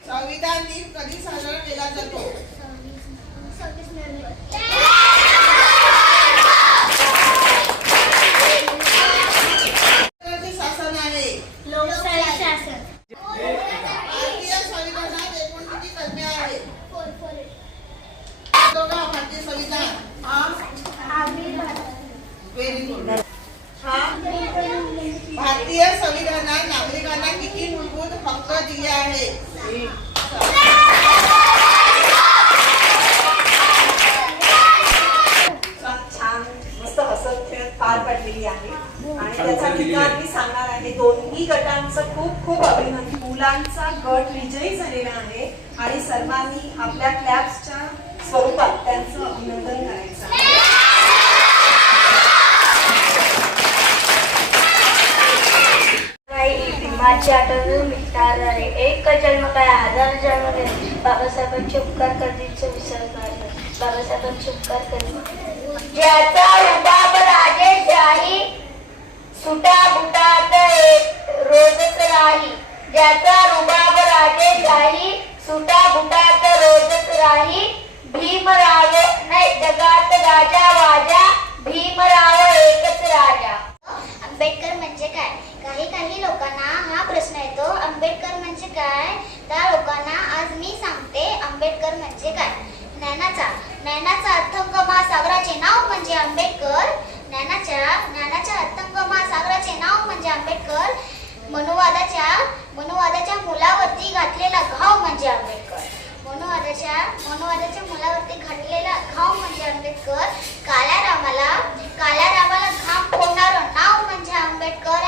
संविधान दिन कधी साजरा केला जातो? 26 नोव्हेंबर. शासन आहे? लोकशाही शासन. भारतीय संविधानात एकूण किती कलमे आहेत? 4. भारतीय संविधान व्हेरी गुड. भारतीय संविधानात नागरिकांना किती मूलभूत हक्क दिले आहेत? छान मस्त हसत खेळत पार पडलेली आहे आणि त्याचा निकाल मी सांगणार आहे. दोन्ही गटांचं खूप खूप अभिनंदन. मुलांचा गट विजयी झालेला आहे आणि सर्वांनी आपल्या क्लॅप्सच्या स्वरूपात त्यांचं अभिनंदन करायचं आहे. माझी आठवण मिटणार आहे. एक जन्म काय हजार जन्म नाही. बाबासाहेबांचे उपकार कधीच विसरणार नाही. बाबासाहेबांचे उपकार कधी. ज्याचा रुबाब राजेशाही सुटा बुटात रोजच राही. ज्याचा रुबाब राजेशाही सुटा बुटात रोजच राही. भीमराव नाही जगात राजा वाजा. भीमराव एकच राजा. आंबेडकर म्हणजे काय? काही लोकांना हा प्रश्न येतो, आंबेडकर म्हणजे काय? त्या लोकांना आज मी सांगते आंबेडकर म्हणजे काय. ज्ञानाचा अथंग महासागराचे नाव म्हणजे आंबेडकर. ज्ञानाच्या अथंग महासागराचे नाव म्हणजे आंबेडकर. मनुवादाच्या मुलावरती घातलेला घाव म्हणजे आंबेडकर. मनुवादाच्या मुलावरती घातलेला घाव म्हणजे आंबेडकर. काळ्या रामाला घाम फोडणारं नाव म्हणजे आंबेडकर.